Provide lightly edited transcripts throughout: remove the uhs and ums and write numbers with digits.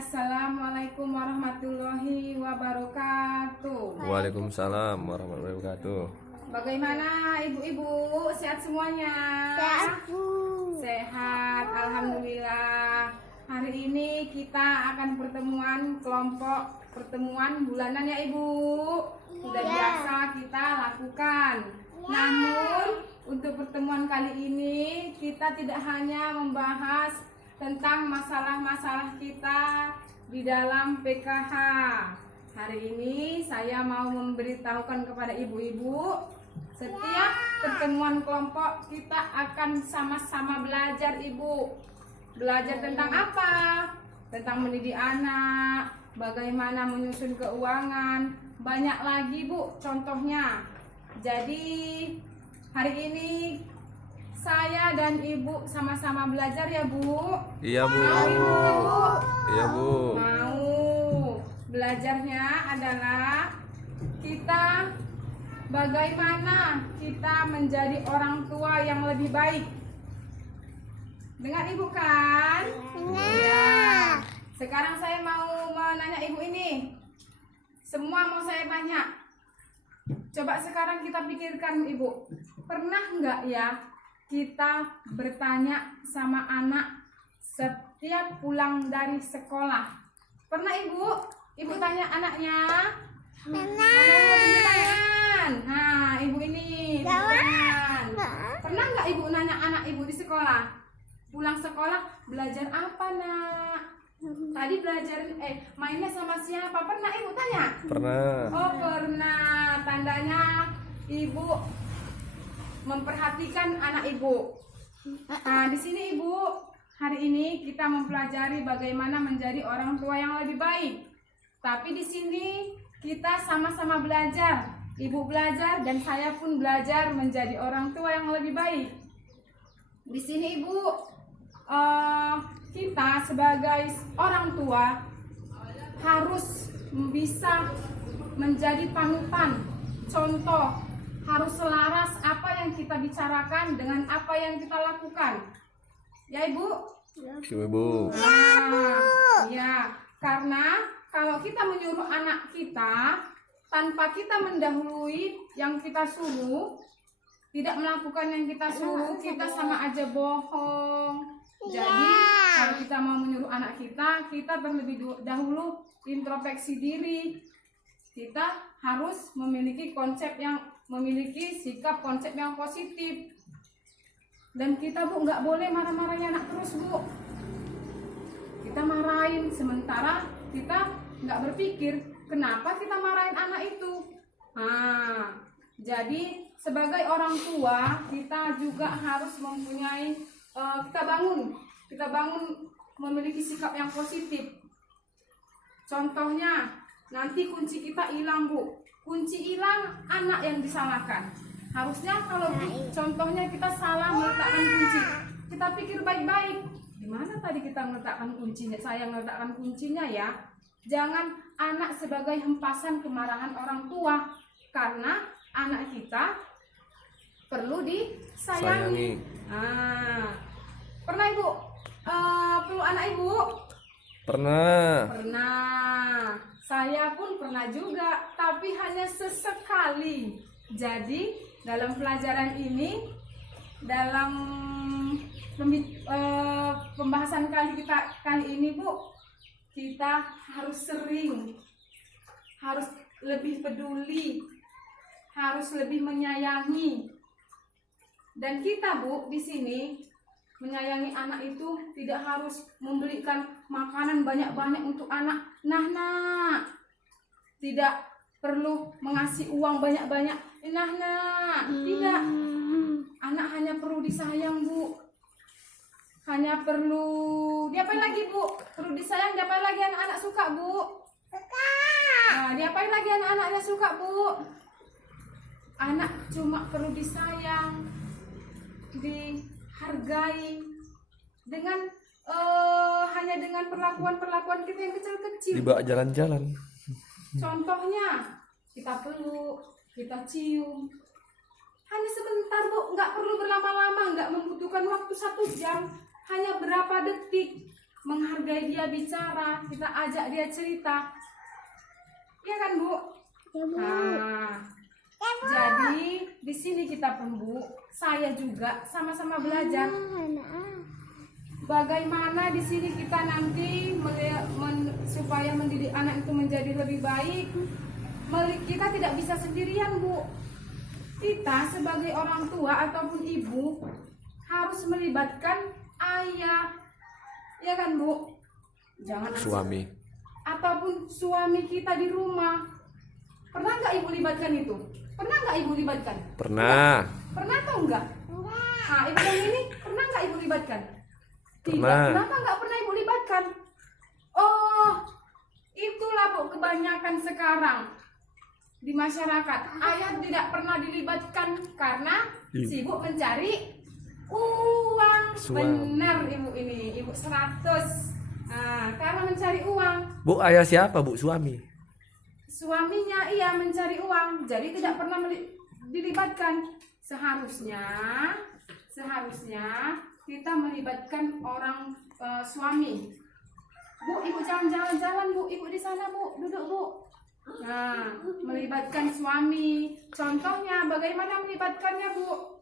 Assalamualaikum warahmatullahi wabarakatuh. Waalaikumsalam warahmatullahi wabarakatuh. Bagaimana ibu-ibu? Sehat semuanya? Sehat, Bu. Sehat, alhamdulillah. Hari ini kita akan pertemuan bulanan ya ibu. Sudah Iya. biasa kita lakukan. Namun untuk pertemuan kali ini kita tidak hanya membahas tentang masalah-masalah kita di dalam PKH. Hari ini saya mau memberitahukan kepada ibu-ibu, setiap pertemuan kelompok kita akan sama-sama belajar ibu. Belajar tentang apa? Tentang mendidik anak, bagaimana menyusun keuangan, banyak lagi bu contohnya. Jadi hari ini saya dan ibu sama-sama belajar ya bu. Iya bu. Mau ibu? Iya bu. Mau. Belajarnya adalah kita bagaimana kita menjadi orang tua yang lebih baik. Dengar ibu kan? Iya. Sekarang saya mau menanya ibu ini. Semua mau saya tanya. Coba sekarang kita pikirkan ibu. Pernah nggak ya kita bertanya sama anak setiap pulang dari sekolah? Pernah ibu? Ibu tanya anaknya? Pernah. Nah, ibu ini tangan. Pernah nggak ibu nanya anak ibu di sekolah? Pulang sekolah belajar apa nak? Tadi belajar mainnya sama siapa? Pernah ibu tanya? Pernah. Oh pernah. Tandanya ibu memperhatikan anak ibu. Nah, di sini ibu, hari ini kita mempelajari bagaimana menjadi orang tua yang lebih baik. Tapi di sini kita sama-sama belajar. Ibu belajar dan saya pun belajar menjadi orang tua yang lebih baik. Di sini ibu, kita sebagai orang tua harus bisa menjadi panutan, contoh. Harus selaras apa yang kita bicarakan dengan apa yang kita lakukan. Ya ibu? Ibu. Ya, karena kalau kita menyuruh anak kita tanpa kita mendahului yang kita suruh, tidak melakukan yang kita suruh, kita sama aja bohong. Jadi kalau kita mau menyuruh anak kita terlebih dahulu introspeksi diri. Kita harus memiliki sikap konsep yang positif. Dan kita bu nggak boleh marah-marahin anak terus bu. Kita marahin sementara kita nggak berpikir kenapa kita marahin anak itu. Jadi sebagai orang tua kita juga harus mempunyai kita bangun memiliki sikap yang positif. Contohnya nanti kunci kita hilang bu. Kunci hilang, anak yang disalahkan. Harusnya kalau contohnya kita salah meletakkan kunci, kita pikir baik-baik. Di mana tadi kita meletakkan kuncinya? Saya meletakkan kuncinya ya. Jangan anak sebagai hempasan kemarahan orang tua, karena anak kita perlu disayangi. Pernah ibu perlu anak ibu? Pernah. Pernah. Saya pun pernah juga, tapi hanya sesekali. Jadi dalam pelajaran ini, dalam pembahasan kali ini bu, kita harus sering, harus lebih peduli, harus lebih menyayangi. Dan kita bu di sini menyayangi anak itu tidak harus membelikan makanan banyak-banyak untuk anak. Nah, tidak perlu mengasih uang banyak-banyak. Tidak. Anak hanya perlu disayang bu. Hanya perlu diapain lagi bu? Perlu disayang, diapain lagi anak-anak suka bu? Nah, diapain lagi anak-anaknya suka bu? Anak cuma perlu disayang, dihargai dengan hanya dengan perlakuan kita yang kecil-kecil. Dibawa jalan-jalan. Contohnya kita peluk, kita cium. Hanya sebentar bu, nggak perlu berlama-lama, nggak membutuhkan waktu 1 jam, hanya berapa detik. menghargai dia bicara, kita ajak dia cerita. Iya kan, Bu? Ya, Bu. Nah, jadi di sini kita pun, Bu, saya juga sama-sama belajar bagaimana di sini kita nanti supaya mendidik anak itu menjadi lebih baik. Kita tidak bisa sendirian, Bu. Kita sebagai orang tua ataupun ibu harus melibatkan ayah, ya kan, Bu? Jangan Suami. ataupun suami kita di rumah. Pernah nggak ibu libatkan itu? Pernah nggak ibu libatkan? Pernah. Pernah atau enggak? Nah, ibu yang ini pernah nggak ibu libatkan? Tidak. Pernah. Kenapa nggak pernah ibu libatkan? Oh, itulah, Bu, kebanyakan sekarang di masyarakat. Ayah tidak pernah dilibatkan karena sibuk mencari uang. Benar, ibu ini, ibu 100. Nah, karena mencari uang. Bu, ayah siapa, Bu? Suami. Suaminya iya mencari uang, jadi tidak pernah dilibatkan. Seharusnya kita melibatkan orang suami. Bu, ibu jangan jalan-jalan, Bu. Ibu di sana, Bu. Duduk, Bu. Nah, melibatkan suami. Contohnya bagaimana melibatkannya, Bu?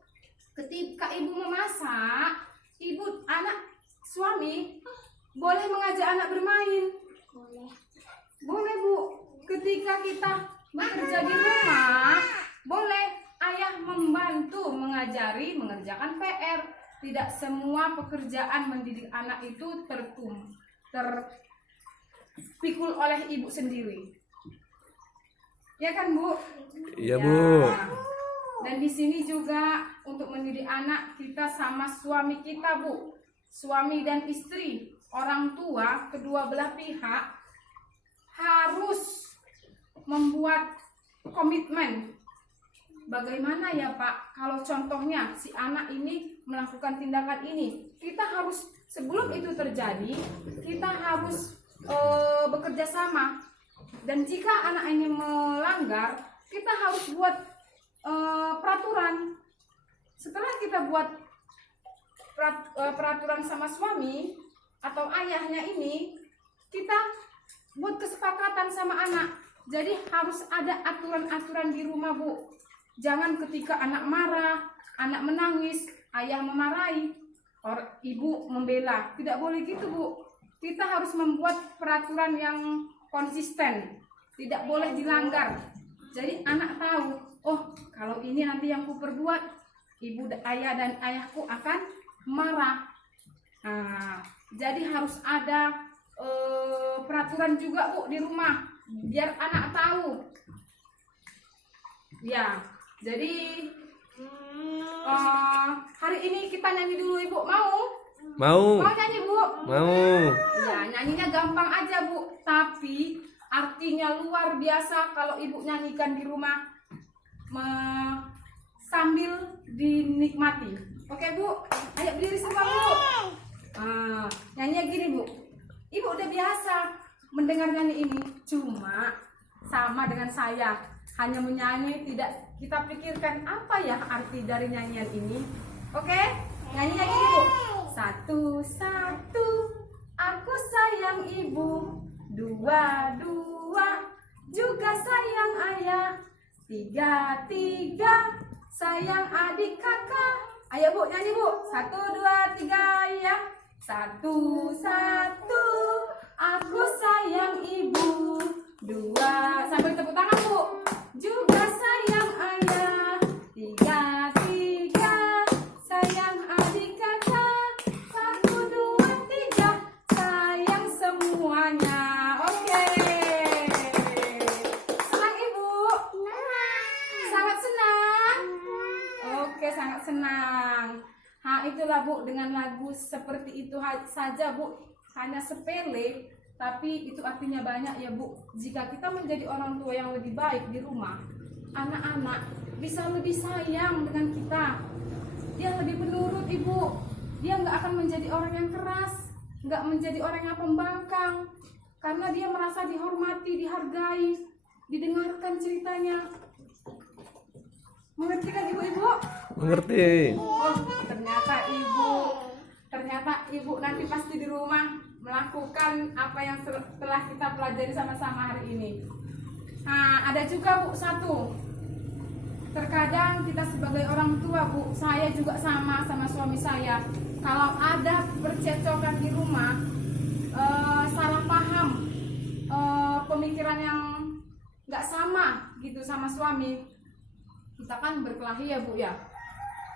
Ketika ibu memasak, ibu anak suami boleh mengajak anak bermain. Boleh, Bu. Ketika kita bekerja di rumah, boleh ayah membantu mengerjakan PR. Tidak semua pekerjaan mendidik anak itu terpikul oleh ibu sendiri. Ya kan, Bu? Iya, Ya. Bu. Dan di sini juga untuk mendidik anak kita sama suami kita, Bu. Suami dan istri, orang tua, kedua belah pihak harus membuat komitmen. Bagaimana ya, Pak, kalau contohnya si anak ini melakukan tindakan ini, kita harus sebelum itu terjadi, kita harus bekerja sama. Dan jika anak ini melanggar, kita harus buat peraturan. Setelah kita buat peraturan sama suami atau ayahnya ini, kita buat kesepakatan sama anak. Jadi harus ada aturan-aturan di rumah, Bu. Jangan ketika anak marah, anak menangis, ayah memarahi, ibu membela. Tidak boleh gitu, Bu. Kita harus membuat peraturan yang konsisten. Tidak boleh dilanggar. Jadi anak tahu, oh, kalau ini nanti yang ku perbuat, ibu, ayah dan ayahku akan marah. Nah, jadi harus ada peraturan juga, Bu, di rumah. Biar anak tahu. Ya, jadi hari ini kita nyanyi dulu, Ibu. Mau? Mau. Mau nyanyi, Bu? Mau. Ya, nyanyinya gampang aja, Bu. Tapi artinya luar biasa kalau Ibu nyanyikan di rumah sambil dinikmati. Oke, Bu? Ayo berdiri semua, Bu. Nyanyinya gini, Bu. Ibu udah biasa mendengar nyanyi ini, cuma sama dengan saya, hanya menyanyi, tidak kita pikirkan apa ya arti dari nyanyian ini. Oke, nyanyinya gini, Bu. Satu-satu aku sayang ibu, dua-dua juga sayang ayah, tiga-tiga sayang adik kakak. Ayo, Bu, nyanyi, Bu. 1, 2, 3, ya. Satu-satu aku sayang ibu, dua, sambil tepuk tangan, Bu, juga sayang ayah, tiga-tiga sayang adik kakak, 1, 2, 3 sayang semuanya. Oke. Senang, Ibu? Sangat senang? Oke, sangat senang. Itulah, Bu, dengan lagu seperti itu saja, Bu, hanya sepele, tapi itu artinya banyak ya, Bu. Jika kita menjadi orang tua yang lebih baik di rumah, anak-anak bisa lebih sayang dengan kita. Dia lebih penurut, Ibu. Dia nggak akan menjadi orang yang keras, nggak menjadi orang yang pembangkang, karena dia merasa dihormati, dihargai, didengarkan ceritanya. Mengerti kan, Ibu-ibu? Mengerti. Oh, ternyata ibu nanti pasti di rumah melakukan apa yang telah kita pelajari sama-sama hari ini. Nah, ada juga Bu satu. Terkadang kita sebagai orang tua Bu, saya juga sama suami saya. Kalau ada percecokan di rumah, salah paham, pemikiran yang nggak sama gitu sama suami, kita kan berkelahi ya Bu ya.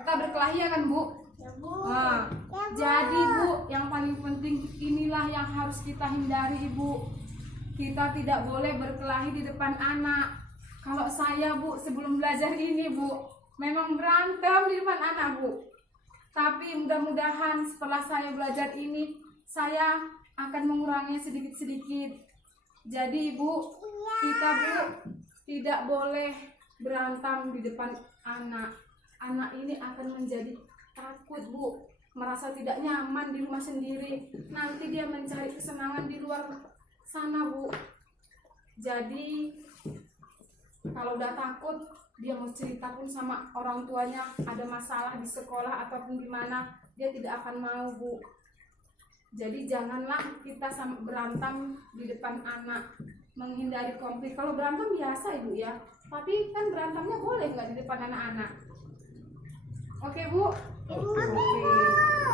Kita berkelahi ya kan Bu? Nah, jadi Bu, yang paling penting inilah yang harus kita hindari Ibu. Kita tidak boleh berkelahi di depan anak. Kalau saya Bu, sebelum belajar ini Bu, memang berantem di depan anak Bu. Tapi mudah-mudahan setelah saya belajar ini, saya akan mengurangi sedikit-sedikit. Jadi Bu, kita Bu tidak boleh berantem di depan anak. Anak ini akan menjadi takut Bu, merasa tidak nyaman di rumah sendiri. Nanti dia mencari kesenangan di luar sana Bu. Jadi kalau udah takut, dia mau cerita pun sama orang tuanya ada masalah di sekolah ataupun di mana, dia tidak akan mau Bu. Jadi janganlah kita berantem di depan anak, menghindari konflik. Kalau berantem biasa Ibu ya, tapi kan berantemnya boleh nggak di depan anak-anak? Oke Bu? Oke.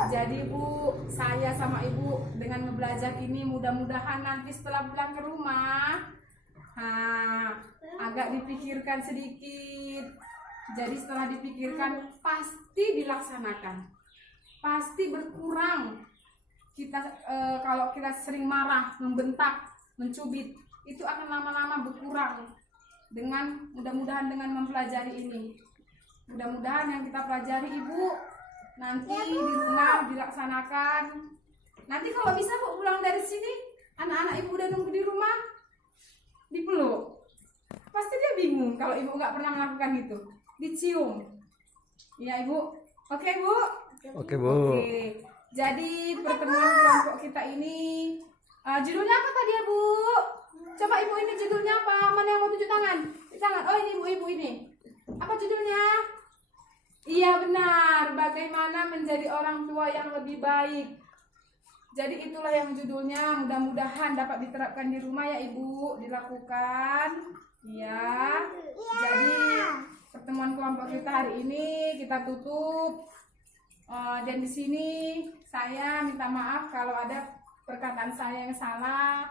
Jadi Bu, saya sama Ibu dengan belajar ini mudah-mudahan nanti setelah pulang ke rumah, agak dipikirkan sedikit. Jadi setelah dipikirkan pasti dilaksanakan, pasti berkurang. Kita kalau kita sering marah, membentak, mencubit, itu akan lama-lama berkurang. Dengan mudah-mudahan dengan mempelajari ini, mudah-mudahan yang kita pelajari Ibu nanti di rumah dilaksanakan. Nanti kalau bisa Bu pulang dari sini, anak-anak Ibu udah nunggu di rumah, dipeluk. Pasti dia bingung kalau Ibu nggak pernah melakukan itu. Dicium. Iya Ibu. Oke Bu? Oke Bu. Oke. Jadi pertemuan kelompok kita ini judulnya apa tadi ya Bu? Coba Ibu, ini judulnya apa? Mana yang mau tunjuk tangan? Tangan. Oh ini Ibu ini. Apa judulnya? Iya benar, bagaimana menjadi orang tua yang lebih baik. Jadi itulah yang judulnya, mudah-mudahan dapat diterapkan di rumah ya Ibu, dilakukan. Ya. Jadi pertemuan kelompok kita hari ini kita tutup. Dan di sini saya minta maaf kalau ada perkataan saya yang salah.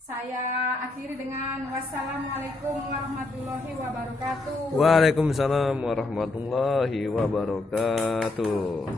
Saya akhiri dengan wassalamualaikum warahmatullahi wabarakatuh. Waalaikumsalam warahmatullahi wabarakatuh.